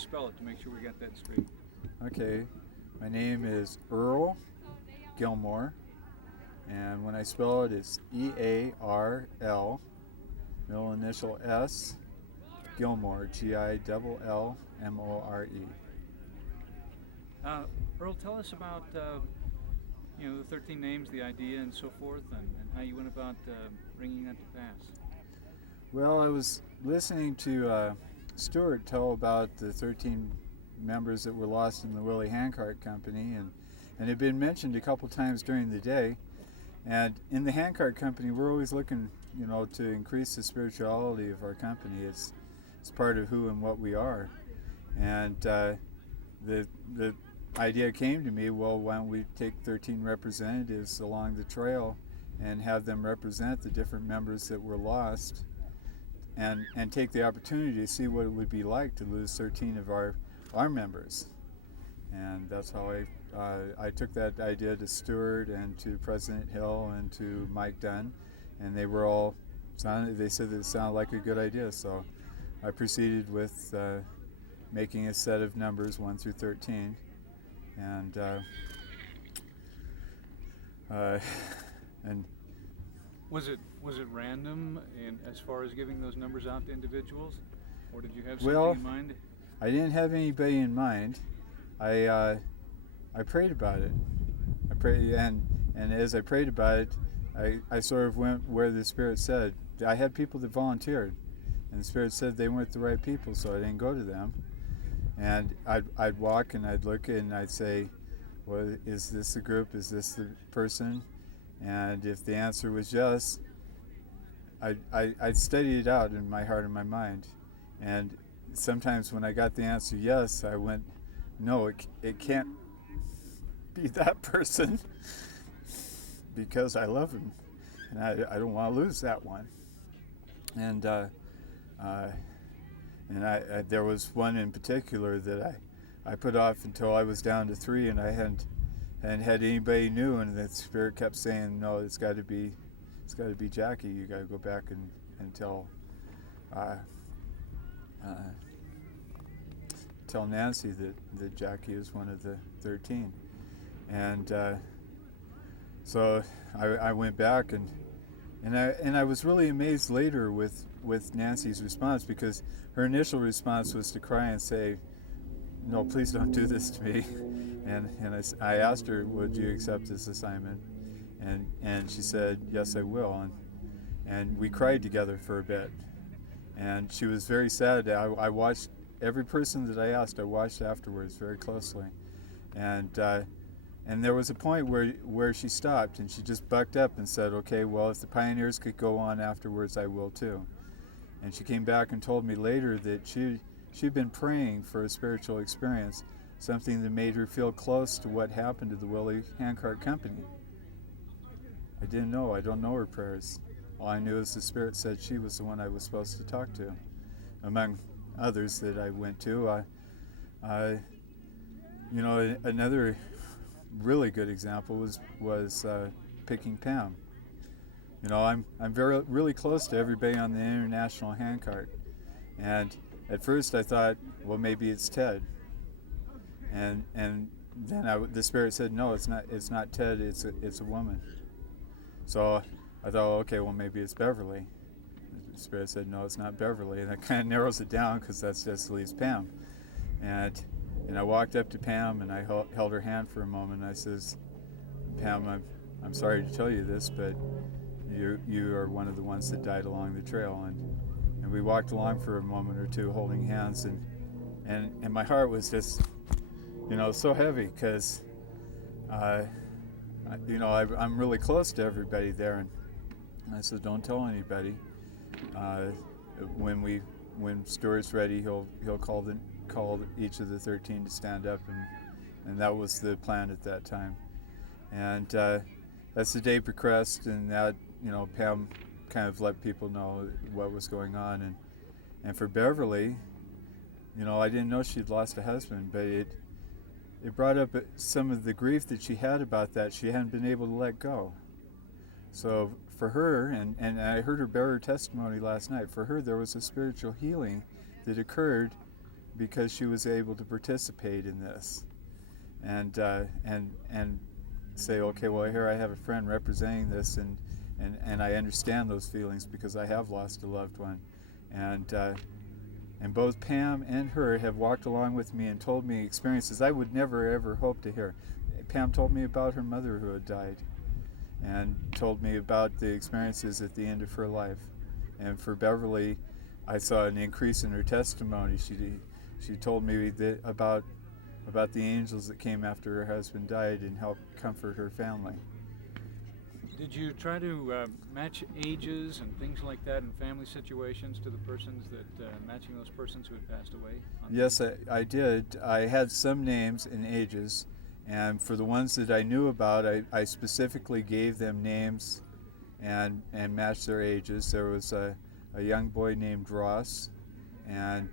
and spell it to make sure we got that straight. Okay, my name is Earl Gillmore, and when I spell it, it's Earl, middle initial S, Gillmore, Gillmore. Uh, Earl, tell us about the 13 names, the idea, and so forth, and how you went about bringing that to pass. Well, I was listening to Stuart tell about the 13 members that were lost in the Willey Handcart Company, and it had been mentioned a couple times during the day. And in the Handcart Company, we're always looking, to increase the spirituality of our company. It's part of who and what we are. And the idea came to me, well, why don't we take 13 representatives along the trail and have them represent the different members that were lost, and take the opportunity to see what it would be like to lose 13 of our members. And that's how I took that idea to Stuart and to President Hill and to Mike Dunn, and they said it sounded like a good idea. So I proceeded with making a set of numbers 1 through 13, and and Was it random in as far as giving those numbers out to individuals, or did you have something well, in mind? I didn't have anybody in mind. I prayed about it. I prayed, and as I prayed about it, I sort of went where the Spirit said. I had people that volunteered, and the Spirit said they weren't the right people, so I didn't go to them. And I'd walk and I'd look and I'd say, well, is this the group? Is this the person? And if the answer was yes, I'd study it out in my heart and my mind. And sometimes when I got the answer yes, I went, no, it can't be that person because I love him and I don't want to lose that one. And there was one in particular that I put off until I was down to 3, and I hadn't had anybody new, and the Spirit kept saying, no, it's got to be Jackie. You got to go back and tell Nancy that Jackie is one of the 13. And so I went back and I was really amazed later with Nancy's response, because her initial response was to cry and say, no, please don't do this to me. And I asked her, would you accept this assignment? And she said, yes, I will. And we cried together for a bit. And she was very sad. I watched every person that I asked, I watched afterwards very closely. And there was a point where she stopped and she just bucked up and said, okay, well, if the pioneers could go on afterwards, I will too. And she came back and told me later that she'd been praying for a spiritual experience, something that made her feel close to what happened to the Willey Handcart Company. I didn't know. I don't know her prayers. All I knew is the Spirit said she was the one I was supposed to talk to. Among others that I went to, another really good example was picking Pam. I'm really close to everybody on the International Handcart, and at first I thought, well, maybe it's Ted, and then the Spirit said, no, it's not Ted, it's a woman. So I thought, okay, well, maybe it's Beverly. The Spirit said, no, it's not Beverly, and that kind of narrows it down, because that's just leaves Pam. And I walked up to Pam and I held her hand for a moment, and I says, Pam, I'm sorry to tell you this, but you are one of the ones that died along the trail. And we walked along for a moment or two holding hands, and my heart was just so heavy, because I'm really close to everybody there. And I said, don't tell anybody. When Stuart's ready, he'll call each of the 13 to stand up, and that was the plan at that time. And as the day progressed, and that Pam kind of let people know what was going on, and for Beverly, I didn't know she'd lost a husband, but it brought up some of the grief that she had about that she hadn't been able to let go. So for her, and I heard her bear her testimony last night, for her there was a spiritual healing that occurred because she was able to participate in this, and say, okay, well, here I have a friend representing this, and I understand those feelings because I have lost a loved one, and both Pam and her have walked along with me and told me experiences I would never ever hope to hear. Pam told me about her mother who had died, and told me about the experiences at the end of her life. And for Beverly, I saw an increase in her testimony. She told me that about the angels that came after her husband died and helped comfort her family. Did you try to match ages and things like that in family situations to the persons that, matching those persons who had passed away? Yes, I did. I had some names and ages, and for the ones that I knew about, I specifically gave them names and matched their ages. There was a young boy named Ross, and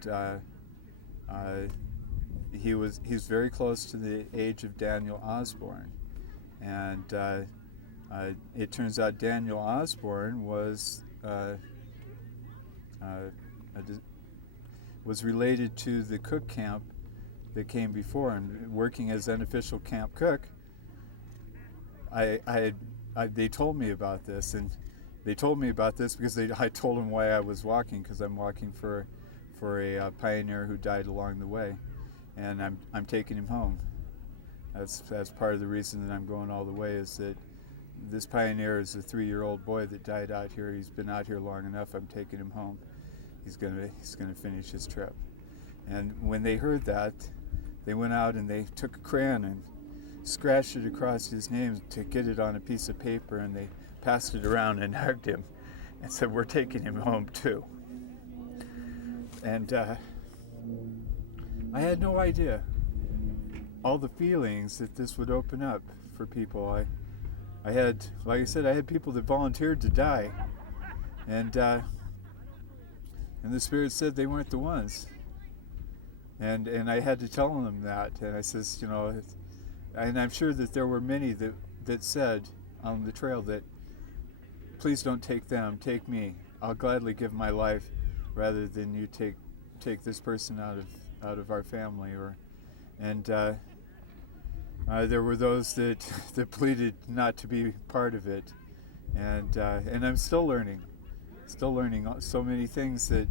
he's very close to the age of Daniel Osborne, and it turns out Daniel Osborne was related to the cook camp that came before, and working as unofficial camp cook, they told me about this, and they told me about this because I told them why I was walking, because I'm walking for a pioneer who died along the way, and I'm taking him home. That's part of the reason that I'm going all the way, is that this pioneer is a 3-year-old boy that died out here. He's been out here long enough. I'm taking him home. He's gonna finish his trip. And when they heard that, they went out and they took a crayon and scratched it across his name to get it on a piece of paper, and they passed it around and hugged him and said, "We're taking him home too." And I had no idea all the feelings that this would open up for people. I had, like I said, I had people that volunteered to die, and the Spirit said they weren't the ones, and I had to tell them that, and I says, and I'm sure that there were many that said on the trail that, please don't take them, take me. I'll gladly give my life rather than you take this person out of our family. There were those that pleaded not to be part of it, and I'm still learning so many things that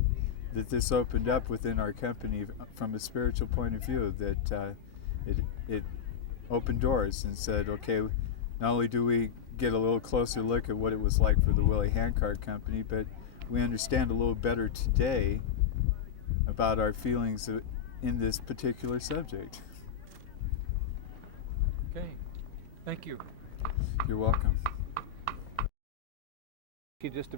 this opened up within our company from a spiritual point of view, that it opened doors and said, okay, not only do we get a little closer look at what it was like for the Willey Handcart Company, but we understand a little better today about our feelings in this particular subject. Okay, thank you. You're welcome. Just